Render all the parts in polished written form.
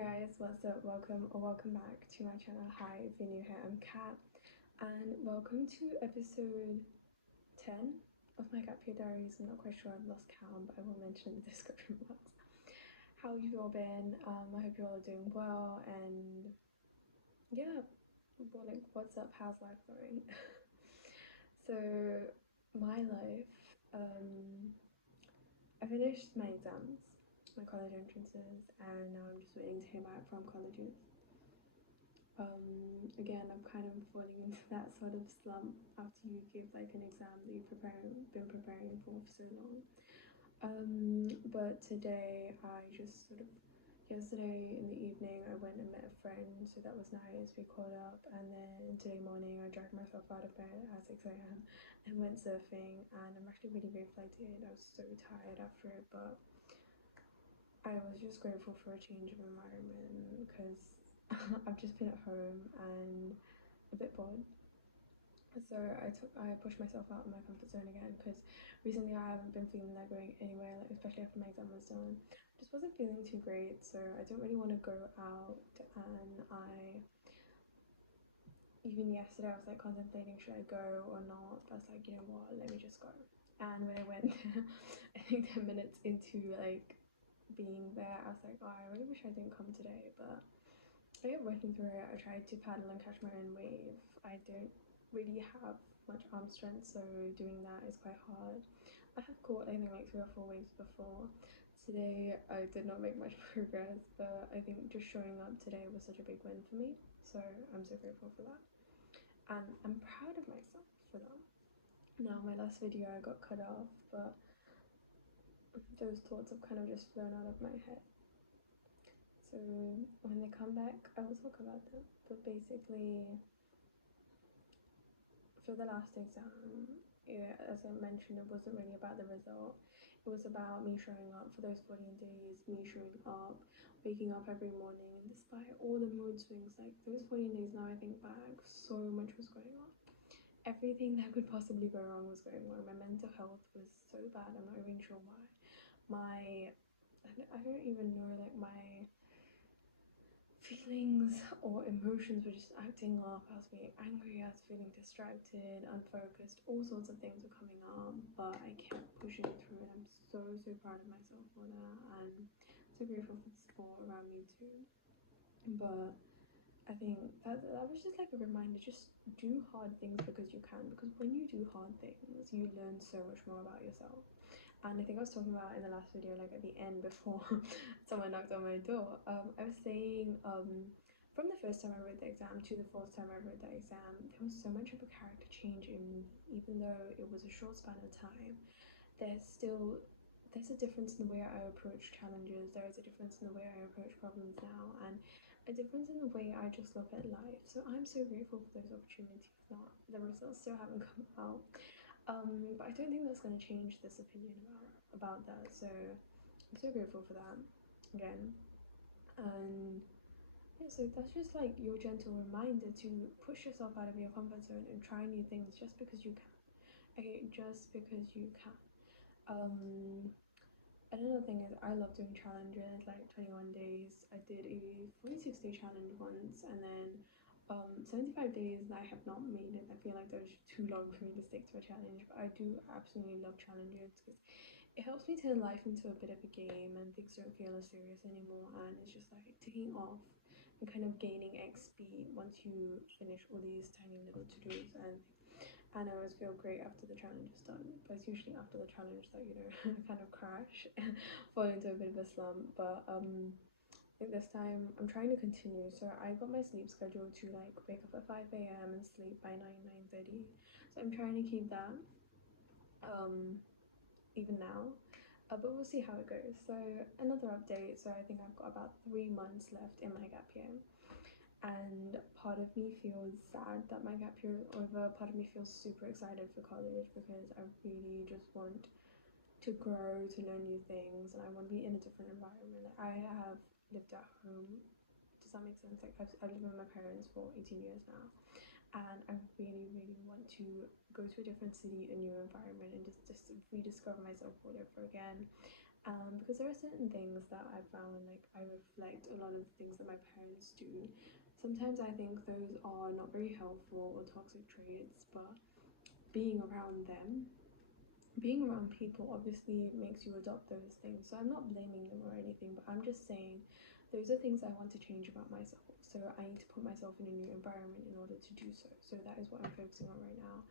guys, what's up? Welcome or welcome back to my channel. Hi, if you're new here, I'm Kat, and welcome to episode 10 of my Gap Year Diaries. I'm not quite sure, I've lost count, but I will mention in the description box. How have you all been? I hope you're all doing well, and yeah, what's up? How's life going? So, my life, I finished my exams, my college entrances, and now I'm just waiting to hear back from colleges. Again, I'm kind of falling into that sort of slump after you give like an exam that you've been preparing for so long. But today yesterday in the evening I went and met a friend, so that was nice. We caught up, and then today morning I dragged myself out of bed at 6 a.m. and went surfing, and I'm actually really grateful I did. I was so tired after it, but I was just grateful for a change of environment because I've just been at home and a bit bored. So I pushed myself out of my comfort zone again because recently I haven't been feeling like going anywhere, like especially after my exam was done. Just wasn't feeling too great, so I don't really want to go out. And even yesterday I was like contemplating, should I go or not? But I was like, you know what, let me just go. And when I went, I think 10 minutes into like being there, I was like, oh, I really wish I didn't come today, but I kept working through it. I tried to paddle and catch my own wave. I don't really have much arm strength, so doing that is quite hard. I have caught I think like 3 or 4 waves before. Today I did not make much progress, but I think just showing up today was such a big win for me, so I'm so grateful for that, and I'm proud of myself for that. Now my last video I got cut off, but those thoughts have kind of just flown out of my head. So when they come back, I will talk about them. But basically, for the last exam, yeah, as I mentioned, it wasn't really about the result. It was about me showing up for those 14 days, me showing up, waking up every morning, and despite all the mood swings, like those 14 days now I think back, so much was going on. Everything that could possibly go wrong was going on. My mental health was so bad, I'm not even sure why. I don't even know, like my feelings or emotions were just acting up. I was being angry, I was feeling distracted, unfocused, all sorts of things were coming up, but I kept pushing through it. I'm so proud of myself for that, and so grateful for the support around me too. But I think that was just like a reminder, just do hard things because you can, because when you do hard things you learn so much more about yourself. And I think I was talking about in the last video, like at the end before someone knocked on my door, I was saying from the first time I wrote the exam to the fourth time I wrote the exam, there was so much of a character change in me. Even though it was a short span of time, there's a difference in the way I approach challenges, there is a difference in the way I approach problems now, and a difference in the way I just look at life. So I'm so grateful for those opportunities. Now the results still haven't come out, but I don't think that's going to change this opinion about that. So I'm so grateful for that again. And yeah, so that's just like your gentle reminder to push yourself out of your comfort zone and try new things just because you can. Okay, just because you can. Another thing is I love doing challenges like 21 days. I did a 46-day challenge once, and then 75 days, and I have not made it. I feel like that was too long for me to stick to a challenge, but I do absolutely love challenges because it helps me turn life into a bit of a game and things don't feel as serious anymore, and it's just like ticking off and kind of gaining XP once you finish all these tiny little to-dos. And I always feel great after the challenge is done, but it's usually after the challenge that, you know, I kind of crash and fall into a bit of a slump. But I think this time I'm trying to continue. So I got my sleep schedule to like wake up at 5 a.m. and sleep by 9:30. So I'm trying to keep that even now. But we'll see how it goes. So another update. So I think I've got about 3 months left in my gap year, and part of me feels sad that my gap year is over. Part of me feels super excited for college because I really just want to grow, to learn new things, and I want to be in a different environment. Like, I have lived at home, does that make sense? Like I've lived with my parents for 18 years now, and I really want to go to a different city, a new environment, and just rediscover myself all over again. Because there are certain things that I found like I reflect a lot of the things that my parents do. Sometimes I think those are not very helpful or toxic traits, but being around them, being around people obviously makes you adopt those things. So I'm not blaming them or anything, but I'm just saying those are things I want to change about myself. So I need to put myself in a new environment in order to do so. So that is what I'm focusing on right now.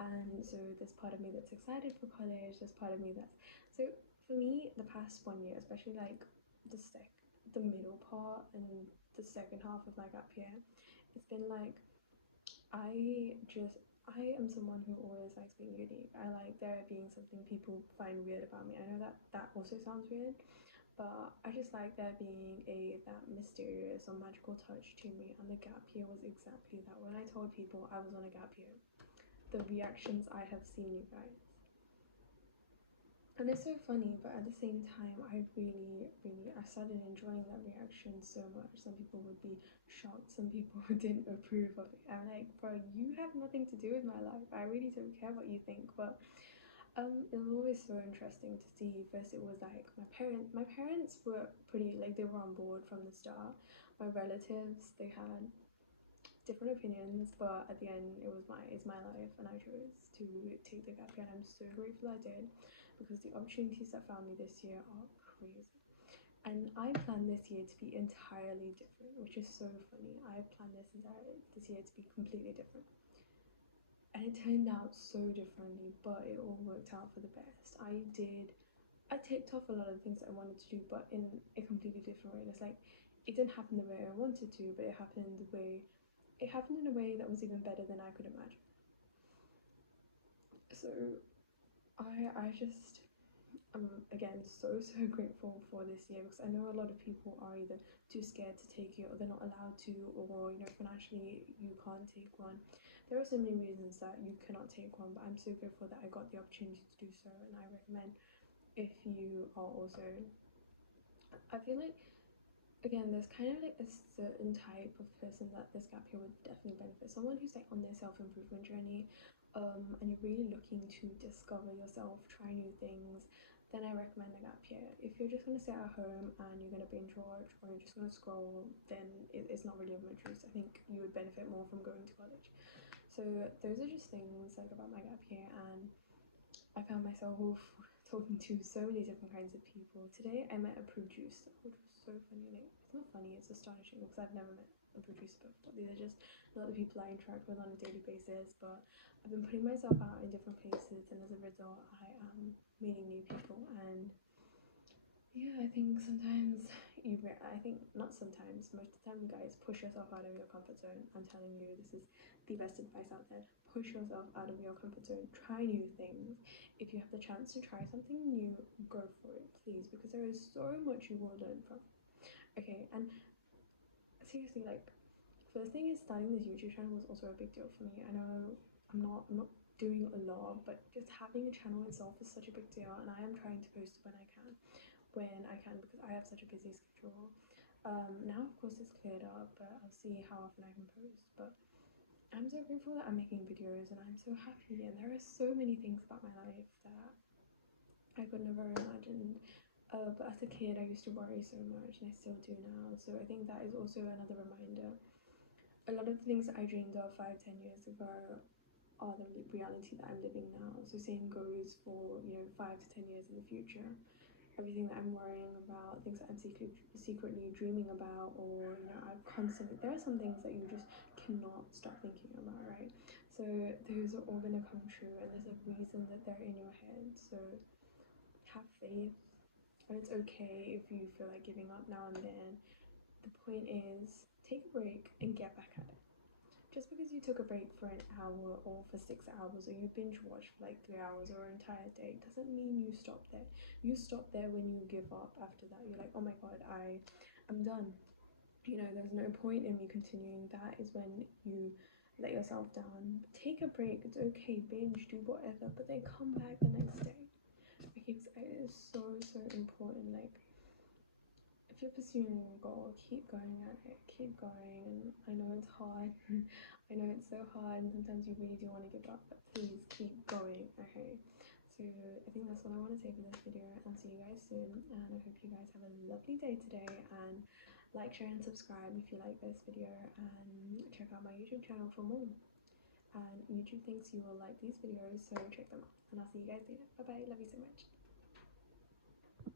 And so there's part of me that's excited for college, there's part of me that's so for me the past 1 year, especially like the middle part and the second half of my gap year, it's been like I am someone who always likes being unique. I like there being something people find weird about me. I know that that also sounds weird, but I just like there being that mysterious or magical touch to me, and the gap year was exactly that. When I told people I was on a gap year, the reactions I have seen, you guys. And it's so funny, but at the same time, I started enjoying that reaction so much. Some people would be shocked, some people didn't approve of it. I'm like, bro, you have nothing to do with my life. I really don't care what you think. But it was always so interesting to see. First, it was like my parents were pretty, like, they were on board from the start. My relatives, they had different opinions, but at the end it's my life, and I chose to take the gap year, and I'm so grateful I did, because the opportunities that found me this year are crazy. And I planned this year to be entirely different, which is so funny. I planned this year to be completely different, and it turned out so differently, but it all worked out for the best. I ticked off a lot of things that I wanted to do, but in a completely different way. It's like it didn't happen the way I wanted to, but it happened in a way that was even better than I could imagine. So I just again so grateful for this year, because I know a lot of people are either too scared to take it, or they're not allowed to, or financially you can't take one. There are so many reasons that you cannot take one, but I'm so grateful that I got the opportunity to do so, and I recommend, if you are also, I feel like, again, there's kind of like a certain type of person that this gap year would definitely benefit. Someone who's like on their self-improvement journey, and you're really looking to discover yourself, try new things, then I recommend a gap year. If you're just gonna sit at home and you're gonna binge watch, or you're just gonna scroll, then it's not really of much use. I think you would benefit more from going to college. So those are just things like about my gap year, and I found myself talking to so many different kinds of people. Today I met a producer, which was so funny. Like, it's not funny, it's astonishing, because I've never met a producer before. These are just not the people I interact with on a daily basis, but I've been putting myself out in different places, and as a result I am meeting new people. And yeah, I think sometimes I think not sometimes, most of the time, you guys, push yourself out of your comfort zone. I'm telling you, this is the best advice out there. Push yourself out of your comfort zone, try new things. If you have the chance to try something new, go for it, please, because there is so much you will learn from. Okay, and seriously, like, first thing is, starting this YouTube channel was also a big deal for me. I know I'm not doing a lot, but just having a channel itself is such a big deal, and I am trying to post when I can because I have such a busy schedule. Now of course it's cleared up, but I'll see how often I can post. But I'm so grateful that I'm making videos, and I'm so happy, and there are so many things about my life that I could never imagine. But as a kid, I used to worry so much, and I still do now. So I think that is also another reminder. A lot of the things that I dreamed of 5, 10 years ago are the reality that I'm living now. So same goes for 5 to 10 years in the future. Everything that I'm worrying about, things that I'm secretly dreaming about, or I've constantly, there are some things that you just cannot stop thinking about, right? So those are all gonna come true, and there's a reason that they're in your head. So have faith, and it's okay if you feel like giving up now and then. The point is, take a break and get back at it. Just because you took a break for an hour or for 6 hours, or you binge watch for like 3 hours or an entire day, doesn't mean you stop there. You stop there when you give up. After that, you're like, oh my god, I'm done. There's no point in me continuing. That is when you let yourself down. Take a break, it's okay, binge, do whatever, but then come back the next day. Because it is so important. Like, if you're pursuing a goal, keep going at it, keep going. And I know it's hard. I know it's so hard, and sometimes you really do want to give up, but please keep going, okay? So I think that's all I want to say for this video. I'll see you guys soon, and I hope you guys have a lovely day today, and like, share and subscribe if you like this video, and check out my YouTube channel for more. And YouTube thinks you will like these videos, so check them out, and I'll see you guys later. Bye bye, love you so much.